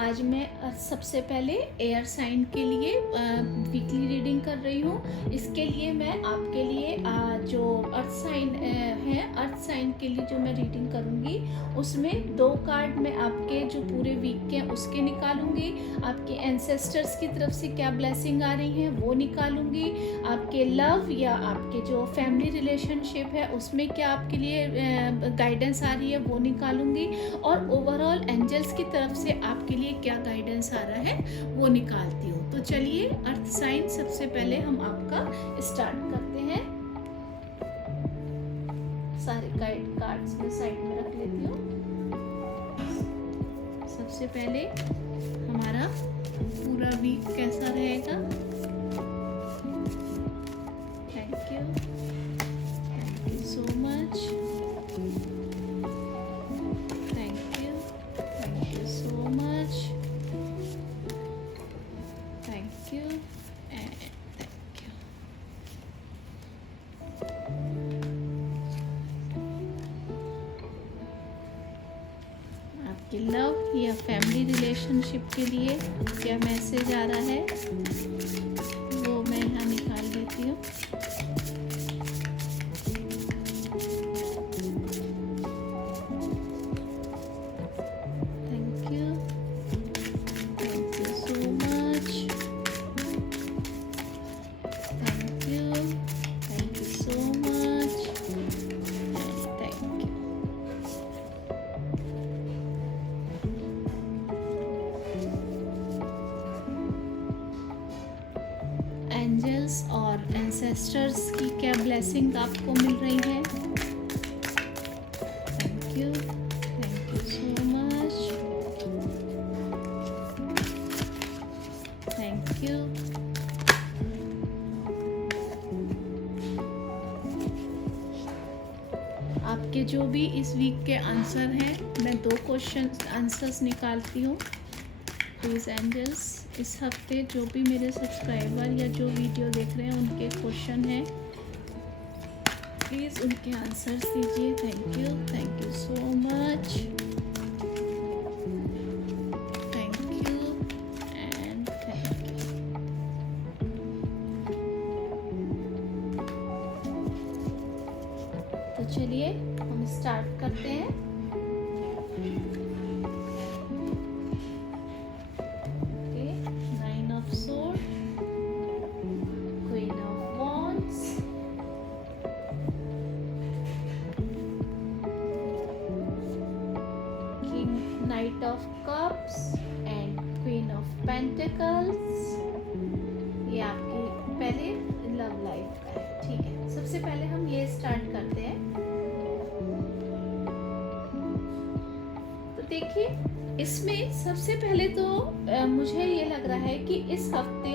आज मैं सबसे पहले एयर साइन के लिए वीकली रीडिंग कर रही हूँ। इसके लिए मैं आपके लिए जो अर्थ साइन है, अर्थ साइन के लिए जो मैं रीडिंग करूँगी उसमें 2 कार्ड मैं आपके जो पूरे वीक के हैं उसके निकालूंगी। आपके एंसेस्टर्स की तरफ से क्या ब्लेसिंग आ रही हैं वो निकालूंगी। आपके लव या आपके जो फैमिली रिलेशनशिप है उसमें क्या आपके लिए गाइडेंस आ रही है वो निकालूंगी। और ओवरऑल एंजल्स की तरफ से आपके लिए क्या गाइडेंस आ रहा है वो निकालती हूँ। तो चलिए अर्थ साइन सबसे पहले हम आपका स्टार्ट करते हैं। सारे गाइड कार्ड्स में साइड में रख लेती हूँ। सबसे पहले हमारा पूरा वीक कैसा रहेगा। Thank you so much. Thank you so much. Thank you and thank you. आपके लव या फैमिली रिलेशनशिप के लिए क्या मैसेज आ रहा है वो मैं यहाँ निकाल लेती हूँ। एंजल्स और एंसेस्टर्स की क्या ब्लेसिंग आपको मिल रही है। Thank you so much. Thank you. आपके जो भी इस वीक के आंसर हैं मैं 2 क्वेश्चन आंसर्स निकालती हूँ। प्लीज़ एंजल्स इस हफ्ते जो भी मेरे सब्सक्राइबर या जो वीडियो देख रहे हैं उनके क्वेश्चन हैं, प्लीज़ उनके आंसर्स दीजिए। Thank you so much. Thank you and thank you. तो चलिए हम स्टार्ट करते हैं। Knight of Cups and Queen of Pentacles। ये आपकी पहले लव लाइफ का है। ठीक है, सबसे पहले हम ये स्टार्ट करते हैं। तो देखिए इसमें सबसे पहले तो मुझे ये लग रहा है कि इस हफ्ते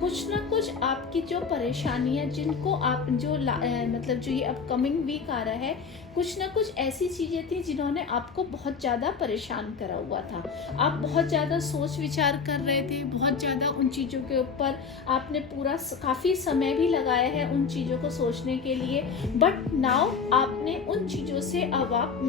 कुछ ना कुछ आपकी जो परेशानियां जिनको आप जो मतलब जो ये अपकमिंग वीक आ रहा है, कुछ ना कुछ ऐसी चीज़ें थी जिन्होंने आपको बहुत ज़्यादा परेशान करा हुआ था। आप बहुत ज़्यादा सोच विचार कर रहे थे, बहुत ज़्यादा उन चीज़ों के ऊपर आपने पूरा काफ़ी समय भी लगाया है उन चीज़ों को सोचने के लिए। बट नाउ आपने उन चीज़ों से अब आप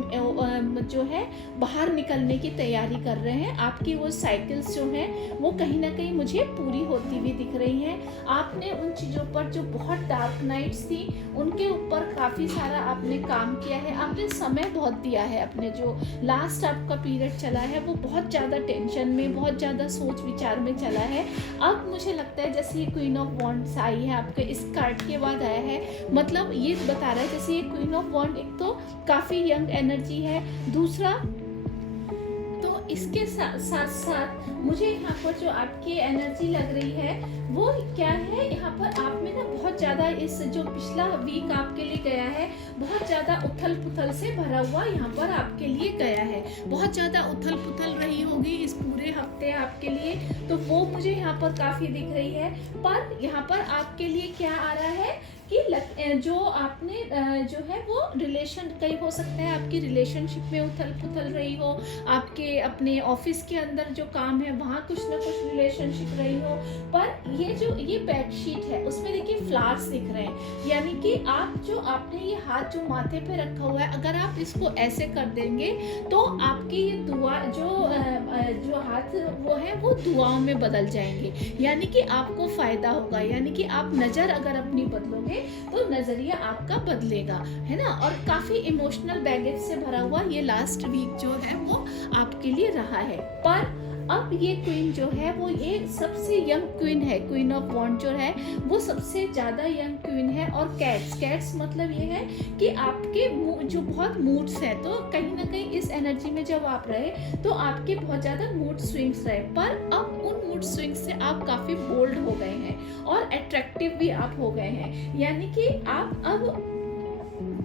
जो है बाहर निकलने की तैयारी कर रहे हैं। आपकी वो साइकिल्स जो हैं वो कहीं ना कहीं मुझे पूरी होती हुई दिख रही हैं। आपने उन चीज़ों पर जो बहुत डार्क नाइट्स थी उनके ऊपर काफ़ी सारा आपने काम किया है। आपने समय बहुत दिया है। अपने जो लास्ट आपका पीरियड चला है वो बहुत ज़्यादा टेंशन में, बहुत ज़्यादा सोच विचार में चला है। अब मुझे लगता है जैसे ये क्वीन ऑफ वॉन्ड्स आई है आपके इस कार्ड के बाद आया है, मतलब ये बता रहा है जैसे ये क्वीन ऑफ वॉन्ड एक तो काफ़ी यंग एनर्जी है, दूसरा इसके साथ मुझे यहाँ पर जो आपकी एनर्जी लग रही है वो क्या है, यहाँ पर आप में ना बहुत ज़्यादा इस जो पिछला वीक आपके लिए गया है बहुत ज़्यादा उथल पुथल से भरा हुआ यहाँ पर आपके लिए गया है। बहुत ज़्यादा उथल पुथल रही होगी इस पूरे हफ्ते आपके लिए, तो वो मुझे यहाँ पर काफ़ी दिख रही है। पर यहाँ पर आपके लिए क्या आ रहा है कि जो आपने जो है वो रिलेशन, कहीं हो सकता है आपकी रिलेशनशिप में उथल पुथल रही हो, आपके अपने ऑफिस के अंदर जो काम है वहाँ कुछ ना कुछ रिलेशनशिप रही हो, पर ये बेडशीट है उसमें देखिए फ्लावर्स दिख रहे हैं, यानी कि आपने ये हाथ जो माथे पे रखा हुआ है, अगर आप इसको ऐसे कर देंगे तो आपकी ये दुआ जो हाथ वो है वो दुआओं में बदल जाएंगे, यानी कि आपको फायदा होगा, यानी कि आप नज़र अगर अपनी बदलोगे तो नज़रिया आपका बदलेगा, है ना। और काफ़ी इमोशनल बैगेज से भरा हुआ ये लास्ट वीक जो है वो आपके लिए रहा है। पर अब ये क्वीन जो है वो ये सबसे यंग क्वीन है, क्वीन ऑफ वॉन्ड जो है वो सबसे ज़्यादा यंग क्वीन है। और कैट्स मतलब ये है कि आपके जो बहुत मूड्स है, तो कहीं ना कहीं इस एनर्जी में जब आप रहे तो आपके बहुत ज़्यादा मूड स्विंग्स रहे, पर अब उन मूड स्विंग्स से आप काफ़ी बोल्ड हो गए हैं और अट्रैक्टिव भी आप हो गए हैं, यानी कि आप अब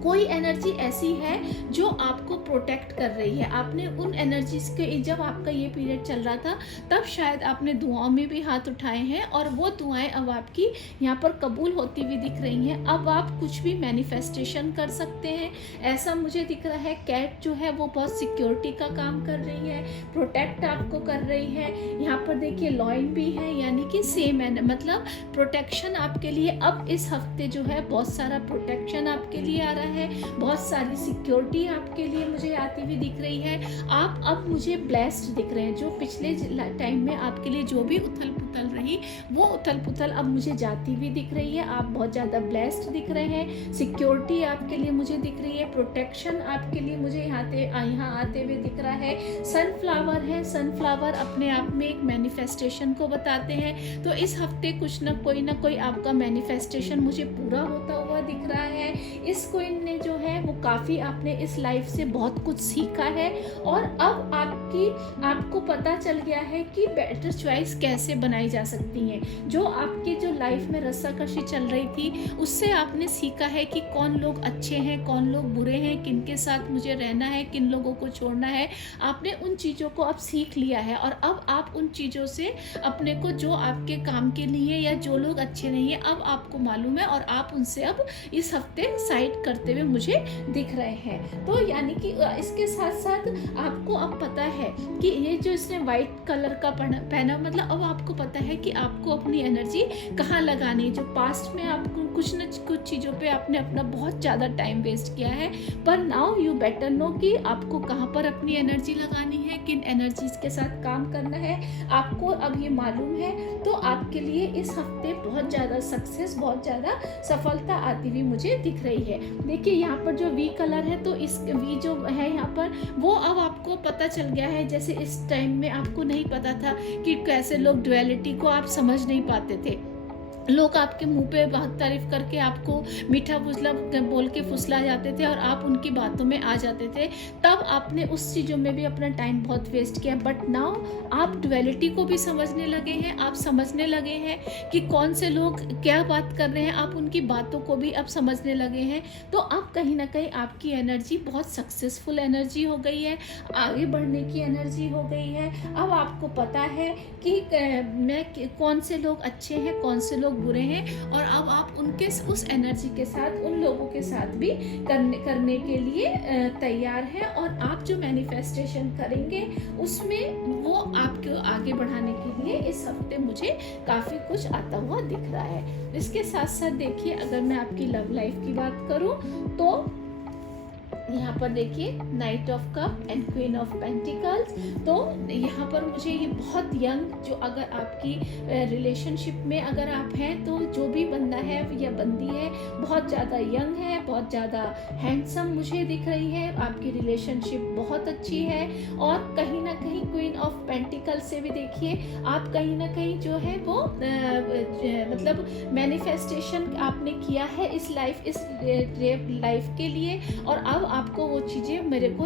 कोई एनर्जी ऐसी है जो आपको प्रोटेक्ट कर रही है। आपने उन एनर्जीज के, जब आपका ये पीरियड चल रहा था तब शायद आपने दुआओं में भी हाथ उठाए हैं और वो दुआएं अब आपकी यहाँ पर कबूल होती हुई दिख रही हैं। अब आप कुछ भी मैनिफेस्टेशन कर सकते हैं, ऐसा मुझे दिख रहा है। कैट जो है वो बहुत सिक्योरिटी का काम कर रही है, प्रोटेक्ट आपको कर रही है। यहाँ पर देखिए लॉइन भी है, यानी कि सेम है, मतलब प्रोटेक्शन आपके लिए अब इस हफ्ते जो है बहुत सारा प्रोटेक्शन आपके लिए आ रहा है, बहुत सारी सिक्योरिटी आपके लिए मुझे आती हुई दिख रही है। आप अब मुझे ब्लेस्ड दिख रहे हैं, जो पिछले टाइम में आपके लिए जो भी उथल पुथल रही वो उथल पुथल अब मुझे जाती हुई दिख रही है। आप बहुत ज़्यादा ब्लेस्ड दिख रहे हैं, सिक्योरिटी आपके लिए मुझे दिख रही है, प्रोटेक्शन आपके लिए मुझे यहाँ आते हुए दिख रहा है। सनफ्लावर है, सनफ्लावर अपने आप में एक मैनिफेस्टेशन को बताते हैं, तो इस हफ्ते कुछ ना कोई आपका मैनिफेस्टेशन मुझे पूरा होता हुआ दिख रहा है। इस क्वीन ने जो है वो काफ़ी आपने इस लाइफ से बहुत कुछ सीखा है और अब आपको पता चल गया है कि बेटर चॉइस कैसे बनाई जा सकती हैं। जो आपके जो लाइफ में रस्साकशी चल रही थी उससे आपने सीखा है कि कौन लोग अच्छे हैं, कौन लोग बुरे हैं, किन के साथ मुझे रहना है, किन लोगों को छोड़ना है। आपने उन चीज़ों को अब सीख लिया है और अब आप उन चीज़ों से अपने को, जो आपके काम के लिए या जो लोग अच्छे नहीं है, अब आपको मालूम है और आप उनसे अब इस हफ्ते साइड करते हुए मुझे दिख रहे हैं। तो यानी कि इसके साथ साथ आपको अब पता है कि ये जो इसने वाइट कलर का पहना, मतलब अब आपको पता है कि आपको अपनी एनर्जी कहाँ लगानी है। जो पास्ट में आपको कुछ न कुछ चीज़ों पे आपने अपना बहुत ज़्यादा टाइम वेस्ट किया है, पर नाउ यू बेटर नो कि आपको कहाँ पर अपनी एनर्जी लगानी है, किन एनर्जीज के साथ काम करना है, आपको अब ये मालूम है। तो आपके लिए इस हफ्ते बहुत ज़्यादा सक्सेस, बहुत ज़्यादा सफलता आती हुई मुझे दिख रही है। देखिए यहाँ पर जो वी कलर है, तो इस वी जो है यहाँ पर वो अब आपको पता चल गया है। जैसे इस टाइम में आपको नहीं पता था कि कैसे लोग डुअलिटी को आप समझ नहीं पाते थे, लोग आपके मुंह पे बहुत तारीफ करके आपको मीठा फुसला बोल के फुसला जाते थे और आप उनकी बातों में आ जाते थे, तब आपने उस चीज़ों में भी अपना टाइम बहुत वेस्ट किया। बट नाउ आप डुअलिटी को भी समझने लगे हैं, आप समझने लगे हैं कि कौन से लोग क्या बात कर रहे हैं, आप उनकी बातों को भी अब समझने लगे हैं। तो अब कहीं ना कहीं आपकी एनर्जी बहुत सक्सेसफुल एनर्जी हो गई है, आगे बढ़ने की एनर्जी हो गई है। अब आपको पता है कि कौन से लोग अच्छे हैं, कौन से लोग बुरे हैं, और अब आप उनके उस एनर्जी के साथ उन लोगों के साथ भी करने के लिए तैयार हैं। और आप जो मैनिफेस्टेशन करेंगे उसमें वो आपको आगे बढ़ाने के लिए इस हफ्ते मुझे काफ़ी कुछ आता हुआ दिख रहा है। इसके साथ साथ देखिए, अगर मैं आपकी लव लाइफ की बात करूं तो यहाँ पर देखिए night of cup and queen of pentacles. तो यहाँ पर मुझे ये बहुत यंग, जो अगर आपकी रिलेशनशिप में अगर आप हैं तो जो भी बंदा है या बंदी है बहुत ज़्यादा यंग है, बहुत ज़्यादा हैंडसम मुझे दिख रही है, आपकी रिलेशनशिप बहुत अच्छी है। और कहीं ना कहीं क्वीन ऑफ पेंटिकल्स से भी देखिए आप कहीं ना कहीं जो है वो मतलब मैनिफेस्टेशन आपने किया है इस लाइफ के लिए, और अब आपको वो चीज़ें मेरे को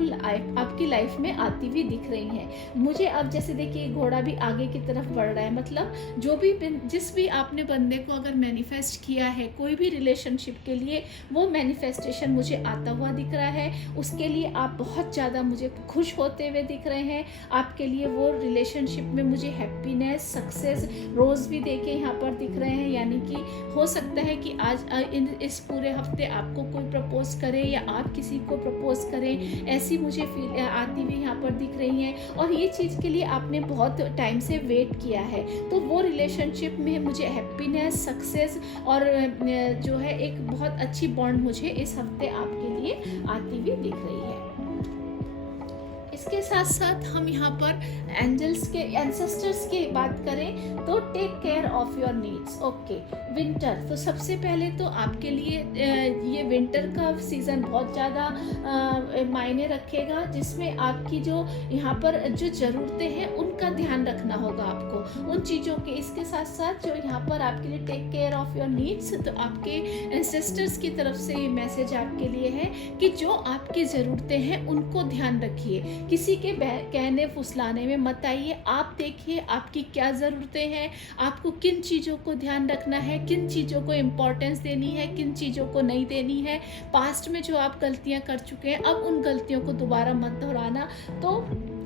आपकी लाइफ में आती हुई दिख रही हैं। मुझे अब जैसे देखिए घोड़ा भी आगे की तरफ बढ़ रहा है, मतलब जो भी जिस भी आपने बंदे को अगर मैनिफेस्ट किया है कोई भी रिलेशनशिप के लिए, वो मैनिफेस्टेशन मुझे आता हुआ दिख रहा है। उसके लिए आप बहुत ज़्यादा मुझे खुश होते हुए दिख रहे हैं। आपके लिए वो रिलेशनशिप में मुझे हैप्पीनेस, सक्सेस, रोज़ भी देखे यहाँ पर दिख रहे हैं। यानी कि हो सकता है कि आज इस पूरे हफ्ते आपको कोई प्रपोज करे या आप किसी को प्रपोज करें, ऐसी मुझे फील आती हुई यहाँ पर दिख रही है। और ये चीज़ के लिए आपने बहुत टाइम से वेट किया है, तो वो रिलेशनशिप में मुझे हैप्पीनेस, सक्सेस और जो है एक बहुत अच्छी बॉन्ड मुझे इस हफ्ते आपके लिए आती हुई दिख रही है। इसके साथ साथ हम यहाँ पर एंजल्स के, एंसेस्टर्स की बात करें तो take care of your needs. Okay, winter, तो सबसे पहले तो आपके लिए ये विंटर का सीज़न बहुत ज़्यादा मायने रखेगा, जिसमें आपकी जो यहाँ पर जो ज़रूरतें हैं उनका ध्यान रखना होगा आपको, उन चीज़ों के। इसके साथ साथ जो यहाँ पर आपके लिए take care of your needs, तो आपके एंसेस्टर्स की तरफ से ये मैसेज आपके लिए है कि जो आपकी ज़रूरतें हैं उनको ध्यान रखिए, किसी के कहने फुसलाने में मत आइए। आप देखिए आपकी क्या ज़रूरतें हैं, आपको किन चीज़ों को ध्यान रखना है, किन चीज़ों को इम्पोर्टेंस देनी है, किन चीज़ों को नहीं देनी है। पास्ट में जो आप गलतियां कर चुके हैं, अब उन गलतियों को दोबारा मत दोहराना। तो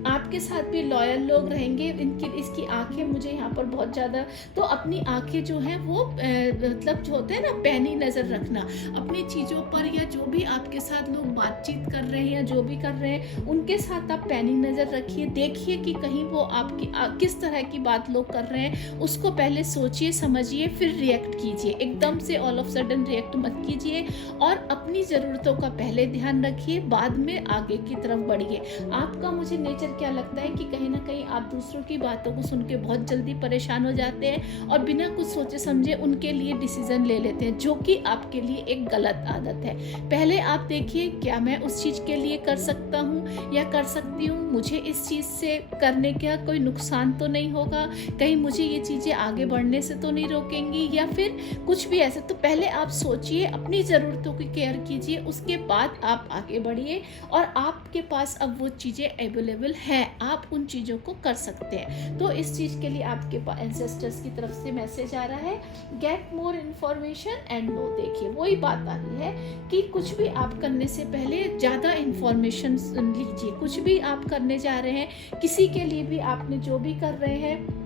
आपके साथ भी लॉयल लोग रहेंगे। इसकी आंखें मुझे यहाँ पर बहुत ज़्यादा, तो अपनी आंखें जो हैं वो मतलब जो होते हैं ना, पैनी नज़र रखना अपनी चीज़ों पर, या जो भी आपके साथ लोग बातचीत कर रहे हैं या जो भी कर रहे हैं उनके साथ आप पैनी नज़र रखिए। देखिए कि कहीं वो आपकी किस तरह की बात लोग कर रहे हैं, उसको पहले सोचिए, समझिए, फिर रिएक्ट कीजिए। एकदम से ऑल ऑफ सडन रिएक्ट मत कीजिए और अपनी ज़रूरतों का पहले ध्यान रखिए, बाद में आगे की तरफ बढ़िए। आपका मुझे नेचर क्या लगता है कि कहीं ना कहीं आप दूसरों की बातों को सुन के बहुत जल्दी परेशान हो जाते हैं और बिना कुछ सोचे समझे उनके लिए डिसीजन ले लेते हैं, जो कि आपके लिए एक गलत आदत है। पहले आप देखिए क्या मैं उस चीज़ के लिए कर सकता हूँ या कर सकती हूँ, मुझे इस चीज़ से करने का कोई नुकसान तो नहीं होगा, कहीं मुझे ये चीज़ें आगे बढ़ने से तो नहीं रोकेंगी, या फिर कुछ भी ऐसा। तो पहले आप सोचिए, अपनी ज़रूरतों की केयर कीजिए, उसके बाद आप आगे बढ़िए। और आपके पास अब वो चीज़ें अवेलेबल हैं, आप उन चीज़ों को कर सकते हैं। तो इस चीज़ के लिए आपके पास एंसेस्टर्स की तरफ से मैसेज आ रहा है, get more information and know. देखिए वही बात आ रही है कि कुछ भी आप करने से पहले ज़्यादा इन्फॉर्मेशन लीजिए। कुछ भी आप करने जा रहे हैं, किसी के लिए भी आपने जो भी कर रहे हैं,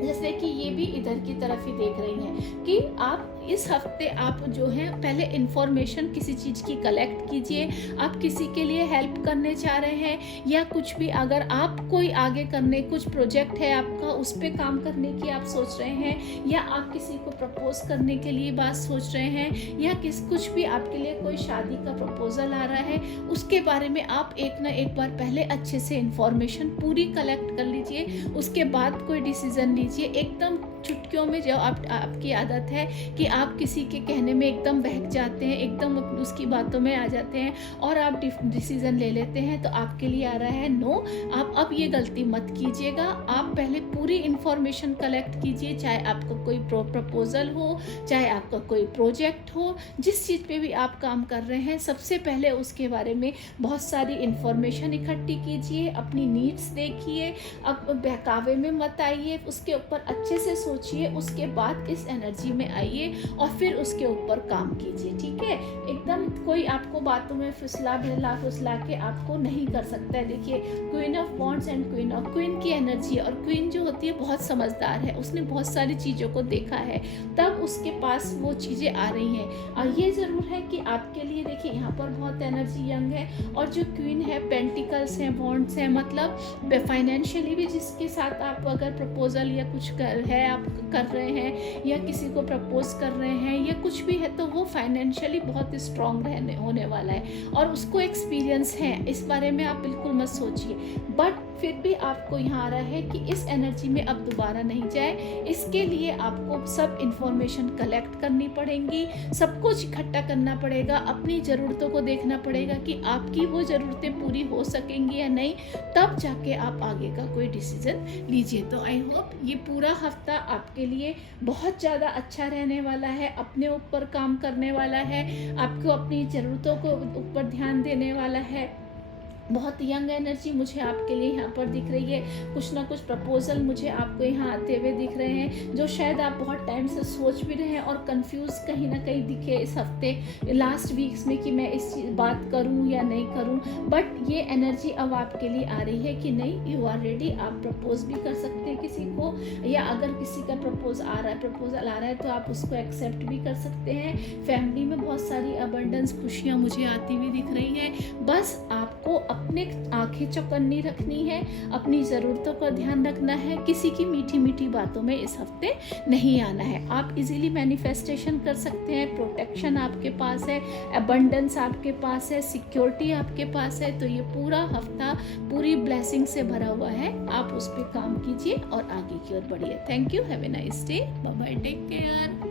जैसे कि ये भी इधर की तरफ ही देख रही हैं कि आप इस हफ्ते आप जो है पहले इन्फॉर्मेशन किसी चीज़ की कलेक्ट कीजिए। आप किसी के लिए हेल्प करने जा रहे हैं या कुछ भी, अगर आप कोई आगे करने कुछ प्रोजेक्ट है आपका, उस पर काम करने की आप सोच रहे हैं, या आप किसी को प्रपोज करने के लिए बात सोच रहे हैं, या कुछ भी आपके लिए कोई शादी का प्रपोजल आ रहा है, उसके बारे में आप एक ना एक बार पहले अच्छे से इन्फॉर्मेशन पूरी कलेक्ट कर लीजिए। उसके बाद कोई डिसीजन लीजिए। एकदम चुटकियों में जो आपकी आदत है कि आप किसी के कहने में एकदम बहक जाते हैं, एकदम उसकी बातों में आ जाते हैं और आप डिसीजन ले लेते हैं, तो आपके लिए आ रहा है नो। आप अब ये गलती मत कीजिएगा। आप पहले पूरी इन्फॉर्मेशन कलेक्ट कीजिए, चाहे आपका कोई प्रपोजल हो, चाहे आपका कोई प्रोजेक्ट हो, जिस चीज़ पे भी आप काम कर रहे हैं, सबसे पहले उसके बारे में बहुत सारी इन्फॉर्मेशन इकट्ठी कीजिए। अपनी नीड्स देखिए, अब बहकावे में मत आइए, उसके ऊपर अच्छे से सोचिए, उसके बाद इस एनर्जी में आइए और फिर उसके ऊपर काम कीजिए। ठीक है, एकदम कोई आपको बातों में फुसला के आपको नहीं कर सकता है। देखिए queen of wands and queen की एनर्जी, और क्वीन जो होती है बहुत समझदार है, उसने बहुत सारी चीज़ों को देखा है, तब उसके पास वो चीज़ें आ रही हैं। और ये ज़रूर है कि आपके लिए देखिए यहाँ पर बहुत एनर्जी यंग है, और जो क्वीन है पेंटिकल्स हैं, वॉन्ड्स हैं, मतलब फाइनेंशियली भी जिसके साथ आप अगर प्रपोजल या कुछ आप कर रहे हैं या किसी को प्रपोज कर रहे हैं या कुछ भी है, तो वो फाइनेंशियली बहुत स्ट्रांग होने वाला है और उसको एक्सपीरियंस है। इस बारे में आप बिल्कुल मत सोचिए, बट फिर भी आपको यहाँ आ रहा है कि इस एनर्जी में अब दोबारा नहीं जाए। इसके लिए आपको सब इन्फॉर्मेशन कलेक्ट करनी पड़ेंगी, सब कुछ इकट्ठा करना पड़ेगा, अपनी ज़रूरतों को देखना पड़ेगा कि आपकी वो ज़रूरतें पूरी हो सकेंगी या नहीं, तब जाके आप आगे का कोई डिसीजन लीजिए। तो आई होप ये पूरा हफ्ता आपके लिए बहुत ज़्यादा अच्छा रहने वाला है, अपने ऊपर काम करने वाला है, आपको अपनी ज़रूरतों को ऊपर ध्यान देने वाला है। बहुत यंग एनर्जी मुझे आपके लिए यहाँ पर दिख रही है। कुछ ना कुछ प्रपोजल मुझे आपको यहाँ आते हुए दिख रहे हैं, जो शायद आप बहुत टाइम से सोच भी रहे हैं और कंफ्यूज कहीं ना कहीं दिखे इस हफ्ते लास्ट वीक्स में कि मैं इस बात करूँ या नहीं करूँ। बट ये एनर्जी अब आपके लिए आ रही है कि नहीं, यू आर रेडी। आप प्रपोज भी कर सकते हैं किसी को, या अगर किसी का प्रपोजल आ रहा है तो आप उसको एक्सेप्ट भी कर सकते हैं। फैमिली में बहुत सारी अबंडेंस खुशियाँ मुझे आती हुई दिख रही है। बस आपको अपने आंखें चौकन्नी रखनी है, अपनी ज़रूरतों का ध्यान रखना है, किसी की मीठी मीठी बातों में इस हफ्ते नहीं आना है। आप इजीली मैनिफेस्टेशन कर सकते हैं, प्रोटेक्शन आपके पास है, अबंडेंस आपके पास है, सिक्योरिटी आपके पास है। तो ये पूरा हफ्ता पूरी ब्लेसिंग से भरा हुआ है। आप उस पर काम कीजिए और आगे की ओर बढ़िए। Thank you, have a nice day, bye bye, take care.